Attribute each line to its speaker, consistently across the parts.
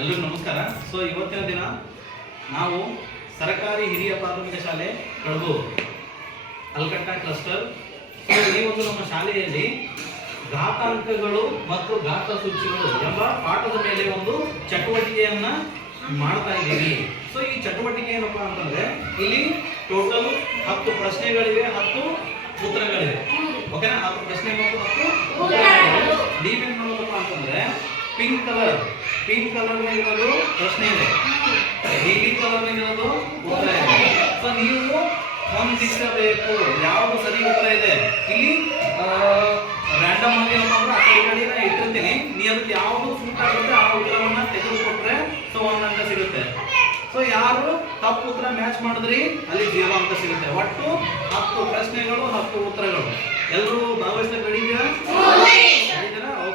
Speaker 1: ಎಲ್ರಿಗೂ ನಮಸ್ಕಾರ. ಸೊ ಇವತ್ತಿನ ದಿನ ನಾವು ಸರ್ಕಾರಿ ಹಿರಿಯ ಪ್ರಾಥಮಿಕ ಶಾಲೆ ಕಡಬು ಅಲ್ಕಟ್ಟ ಕ್ಲಸ್ಟರ್ ಈ ಒಂದು ನಮ್ಮ ಶಾಲೆಯಲ್ಲಿ ಘಾತಾಂಕಗಳು ಮತ್ತು ಘಾತ ಸೂಚಿಗಳು ಎಂಬ ಪಾಠದ ಮೇಲೆ ಒಂದು ಚಟುವಟಿಕೆಯನ್ನ ಮಾಡ್ತಾ ಇದ್ದೀವಿ. ಸೊ ಈ ಚಟುವಟಿಕೆ ಏನಪ್ಪಾ ಅಂತಂದ್ರೆ, ಇಲ್ಲಿ ಟೋಟಲ್ ಹತ್ತು ಪ್ರಶ್ನೆಗಳಿವೆ, ಹತ್ತು ಉತ್ತರಗಳಿವೆ. ಓಕೆನಾ ಹತ್ತು ಪ್ರಶ್ನೆ ಮತ್ತು ಹತ್ತು ನೀವೇನ್ ಮಾಡೋದಪ್ಪ ಅಂತಂದ್ರೆ ಪಿಂಕ್ ಕಲರ್ ಪಿಂಕ್ ಕಲರ್ ಇರೋದು ಪ್ರಶ್ನೆ ಇದೆ. ನೀಲಿ ಕಲರ್ ಇರೋದು ಉತ್ತರ ಇದೆ. ಸೊ ನೀವು ಹೊಂದಿಸಬೇಕು. ಯಾವುದು ಸರಿ ಉತ್ತರ ಇದೆ? ಇಲ್ಲಿ ರ್ಯಾಂಡಮ್ ಆಗಿ ಏನಪ್ಪ ಅಂದ್ರೆ ಆ ಕಡೆ ಕಡೆ ಇಟ್ಟಿರ್ತೀನಿ. ನೀ ಅದಕ್ಕೆ ಯಾವುದು ಸೂಟ್ ಆಗುತ್ತೆ ಆ ಉತ್ತರವನ್ನು ತೆಗೆದುಕೊಟ್ರೆ ಸೊ ಒಂದು ಅಂಕ ಸಿಗುತ್ತೆ. ಸೊ ಯಾರು ತಪ್ಪು ಉತ್ತರ ಮ್ಯಾಚ್ ಮಾಡಿದ್ರಿ ಅಲ್ಲಿ ಜೀರೋ ಅಂತ ಸಿಗುತ್ತೆ. ಒಟ್ಟು ಹತ್ತು ಪ್ರಶ್ನೆಗಳು ಹತ್ತು ಉತ್ತರಗಳು. ಎಲ್ಲರೂ ಭಾಗವಹಿಸಕ್ಕೆ ರೆಡಿ ಇದೀರಾ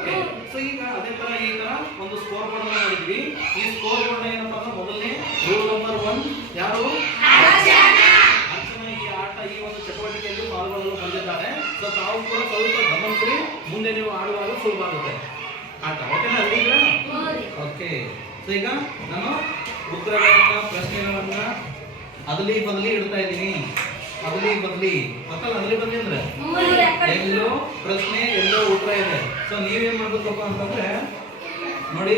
Speaker 1: ಓಕೆ ಸೊ ಈಗ ಅದೇ ತರ ಈ ತರ ಒಂದು ಸ್ಕೋರ್ ಬೋರ್ಡ್ ಮಾಡಿದ್ವಿ. ಈ ಸ್ಕೋರ್ ಬೋರ್ಡ್ ಏನಪ್ಪ ಅಂದ್ರೆ ಮೊದಲನೇ ರೂಲ್ ನಂಬರ್ ಒನ್ ಯಾರು? ಅರ್ಚನಾ. ಈ ಆಟ ಈ ಒಂದು ಚಟುವಟಿಕೆಯಲ್ಲಿ ಪಾಲ್ಗೊಳ್ಳಲು ಬಂದಿದ್ದಾರೆ. ಸೊ ತಾವು ಕೂಡ ಸ್ವಲ್ಪ ಗಮನಿಸಿ ಮುಂದೆ ನೀವು ಆಡುವಾಗ ಸುಲಭ ಆಗುತ್ತೆ. ಆಟ ಓಕೆನಾ ಅಲ್ಲಿಗ ಓಕೆ ಸೊ ಈಗ ನಾನು ಉತ್ತರಗಳನ್ನ ಪ್ರಶ್ನೆಗಳನ್ನ ಅದಲಿ ಬದಲಿ ಇಡ್ತಾ ಇದ್ದೀನಿ. ಅದಲಿ ಬದಲಿ. ಮತ್ತಲ್ಲ ಅದಲಿ ಬದಲಿ ಅಂದ್ರೆ? ಎಲ್ಲೋ ಪ್ರಶ್ನೆ ಎಲ್ಲೋ ಉತ್ತರ ಸೊ ನೀವೇನ್ ಮಾಡ್ಬೇಕಪ್ಪ ಅಂತಂದ್ರೆ ನೋಡಿ,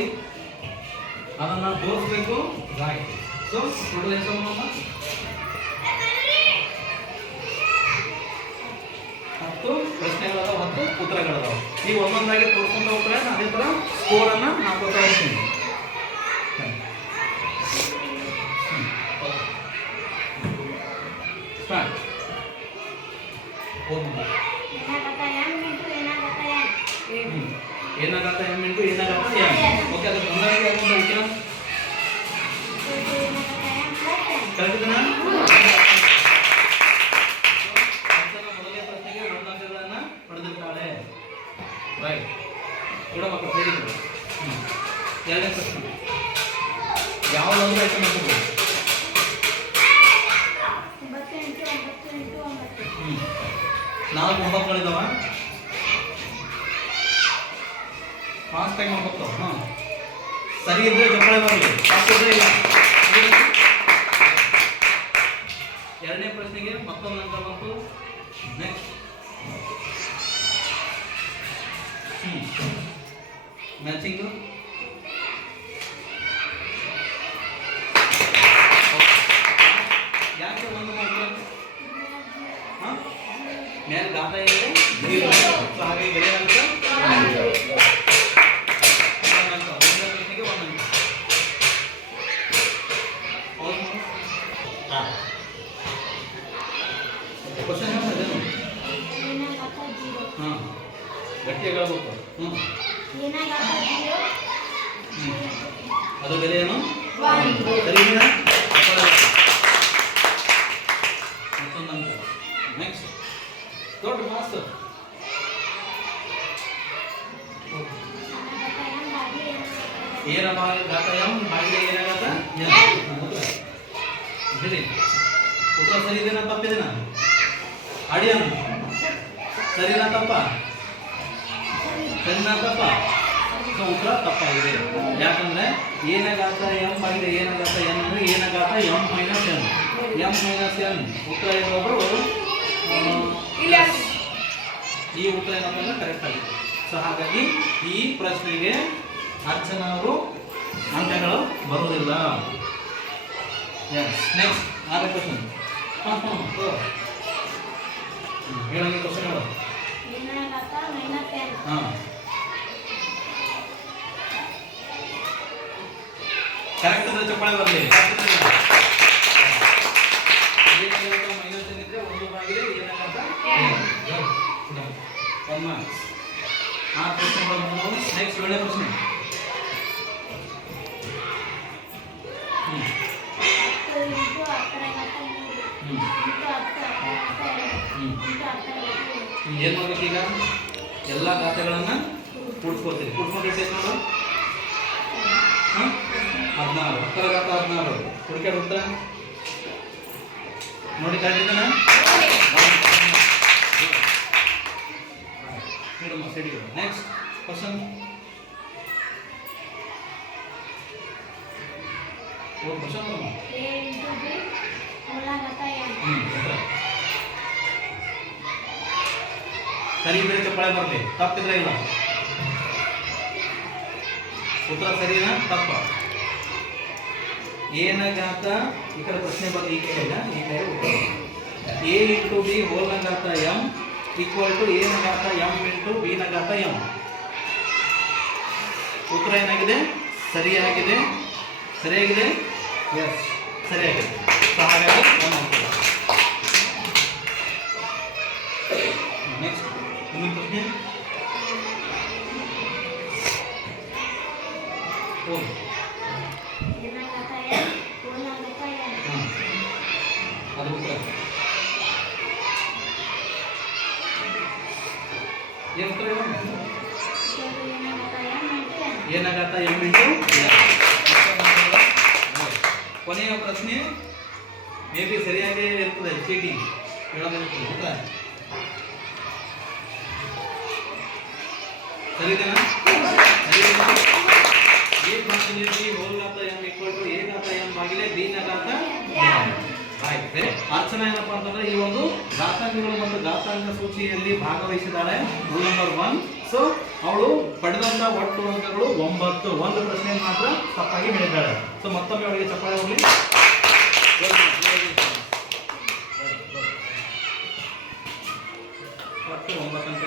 Speaker 1: ಅದನ್ನ ತೋರಿಸ್ಬೇಕು. ರೈಟ್ ಸೊ ಟೋಟಲ್ ಹತ್ತು ಪ್ರಶ್ನೆಗಳದಾವ, ಹತ್ತು ಉತ್ತರಗಳದಾವ. ನೀವು ಒಂದೊಂದಾಗಿ ತೋರ್ಸ್ಕೊಂತ ಹೋಗ್ತಾರೆ? ಅದೇ ತರ ಸ್ಕೋರ್ ಅನ್ನ ಹಾಕೋತಾ ಇರ್ತೀನಿ. ಸ್ಟಾರ್ಟ್ ಏನಾಗತ್ತ ಎಂ ಇಂಟು ಏನಾಗತ್ತ? ಎಂ ಓಕೆ ಅದು ಹೊಂದಾಣಿಕೆ ಆಗ್ಬೋದು ಓಕೆನಾ ಕರೆಕ್ಟ್ ಇದೆನಾ ಅರ್ಚನಾ ಮೊದಲನೇ ಪ್ರಶ್ನೆಗೆ ಒಂದು ಅಂಕಗಳನ್ನ ಪಡೆದಿರ್ತಾಳೆ. ರೈಟ್ ಕೂಡ ಮಕ್ಕಳು ಹೇಳಿದ್ರು. ಎರಡನೇ ಪ್ರಶ್ನೆ. ಆಯ್ತು ಮಾಡ್ಬೋದು ಹ್ಮ್. ನಾಲ್ಕು ಫಾಸ್ಟ್ ಟೈಮ್ ಒಂಬತ್ತು ಹಾಂ ಸರಿ ಇದ್ರೆ ಚಪ್ಪಳೆ ಬರಲಿ ತಪ್ಪಿದ್ರೆ ಇಲ್ಲ ಎರಡನೇ ಪ್ರಶ್ನೆಗೆ ಮತ್ತೊಂದು ಅಂಕ ಬಂತು ನೆಕ್ಸ್ಟ್ ಮ್ಯಾಚಿಂಗು ಯಾಕೆ ಒಂದು ಮಾತ್ರ ಹಾಂ ಮೇಲೆ ಗಾತ ಇದೆ ಜೀರೋ ಸೊ ಗಟ್ಟಿಯಾಗಿ ಹೇಳ್ಬೇಕು. ಹ್ಞೂ ಹ್ಞೂ ಅದು ಬೆಲೆ ಏನು? ಸರಿ ಇದೆಯಾ? ಮತ್ತೊಂದು ಅಂಕ ನೆಕ್ಸ್ಟ್ ದೊಡ್ಡ ಮಾಸ್ ಏನ ಗಾತ ಎಂ. ಬಾಗಿಲೆ ಏನಾಗತ್ತ. ಹೇಳಿ. ಉತ್ತರ ಸರಿ ಇದೆನಾ ತಪ್ಪಿದೆನಾ ಅಡಿಯನ್. ಸರಿನಾ ತಪ್ಪ? ಸೊ ಉತ್ತರ ತಪ್ಪಾಗಿದೆ ಯಾಕಂದರೆ ಏನಾಗಾತ ಎಂ ಆಗಿದೆ ಏನಾಗಾತ ಎನ್ ಅಂದ್ರೆ ಏನಾಗಾತ M minus N M minus N ಉತ್ತರ ಇರೋದು ಈ ಉತ್ತರ ಏನಪ್ಪ ಅಂದ್ರೆ ಕರೆಕ್ಟ್ ಆಗಿದೆ. ಸೊ ಹಾಗಾಗಿ ಈ ಪ್ರಶ್ನೆಗೆ ಅರ್ಚನಾ ಅವರು ಅಂಕಗಳು ಬರುವುದಿಲ್ಲ. ಎಸ್ ನೆಕ್ಸ್ಟ್ ಆರನೇ ಕ್ವಶನ್ ಹಾಂ ಕ್ವಶನ್ ಹೇಳು ಹಾಂ ಕರೆಕ್ಟ್ ಚಪ್ಪಳೆ ಬರಲಿ. ಮೈನಸ್ ಏನಿದ್ರೆ ಒಂದು ಬಾಗಿಲು ಏನಾಗತ್ತ ಒನ್ ಮಾರ್ಕ್ಸ್ ಪ್ರಶ್ನೆಗಳು ನೆಕ್ಸ್ಟ್ ಒಳ್ಳೆ ಪ್ರಶ್ನೆ. ಹ್ಮ್ ಏನು ಮಾಡ್ಬೇಕು ಈಗ? ಎಲ್ಲ ಖಾತೆಗಳನ್ನು ಕೂಡ್ಸ್ಕೊಳ್ತೀರಿ ಕುಡ್ಕೊಂಡು ಎಷ್ಟು ನೋಡು? ಹಾಂ? ಹದಿನಾರು. ಹತ್ತರ ಖಾತೆ ಹದಿನಾರು. ಕುಡ್ಕೆ ಉತ್ತರ? ನೋಡಿ ಕರೆಕ್ಟ್ ಇದೆನಾ ಹೇಳಮ್ಮ ಸರಿ ನೆಕ್ಸ್ಟ್ ಕ್ವಶನ್ ಓ ಕ್ವಶನ್ ಸರಿ ಇದ್ರೆ ಚಪ್ಪಾಳೆ ಬರಲಿ. ತಪ್ಪಿದ್ರೆ ಇಲ್ಲ. ಉತ್ತರ ಸರಿನಾ? ತಪ್ಪ. ಏನ ಘಾತ ಈ ಕಡೆ ಪ್ರಶ್ನೆ ಬಗ್ಗೆ ಈ ಕಡೆ ಇಲ್ಲ. ಈ ಕಡೆ ಉತ್ತರ. ಎ ಇಂಟು ಬಿ ಹೋಲ್ನ ಘಾತ ಎಂ ಈಕ್ವಲ್ ಟು ಎ ನ ಘಾತ ಎಂ ಇಂಟು ಬಿ ನ ಘಾತ ಎಂ. ಉತ್ತರ ಏನಾಗಿದೆ? ಸರಿಯಾಗಿದೆ. ಸರಿಯಾಗಿದೆ? ಎಸ್ ಸರಿಯಾಗಿದೆ. ಸೊ ಹಾಗಾಗಿ
Speaker 2: n into n.
Speaker 1: ಏನಾಗತ್ತ ಎಂ ಇಂಟು ಕೊನೆಯ ಪ್ರಶ್ನೆ ಮೇ ಬಿ ಸರಿಯಾಗೇ ಇರ್ತದೆ ಚೀಟಿ ಹೇಳೋದಿರ್ತದೆ ಹೌದಾ ಸರಿದೇನಾ ಸರಿದೇನಾ ಡಿಫಿನಿಟ್ಲಿ ಹೋಲ್ಘಾತ ಎಂ ಈಕ್ವಲ್ ಟು ಎ ಘಾತ ಎಂ ಬಾಗಿಲೆ ಬಿ ನ ಘಾತ ಆಯ್ತು? ಅರ್ಚನಾ ಏನಪ್ಪ ಅಂತಂದ್ರೆ ಈ ಒಂದು ಘಾತಾಂಕಗಳು ಮತ್ತು ಘಾತಾಂಕ ಸೂಚಿಯಲ್ಲಿ ಭಾಗವಹಿಸಿದ್ದಾಳೆ ರೂಲ್ ನಂಬರ್ ಒನ್ ಸೊ ಅವಳು ಪಡೆದಂತ ಒಟ್ಟು ಅಂಕಗಳು ಒಂಬತ್ತು. ಒಂದು ಪ್ರಶ್ನೆ ಮಾತ್ರ ತಪ್ಪಾಗಿ ಹೇಳಿದ್ದಾಳೆ ಸೊ ಮತ್ತೊಮ್ಮೆ ಅವಳಿಗೆ ಚಪ್ಪಾಳೆ ಹೋಗಲಿ ಒಟ್ಟು ಒಂಬತ್ತು ಅಂಕ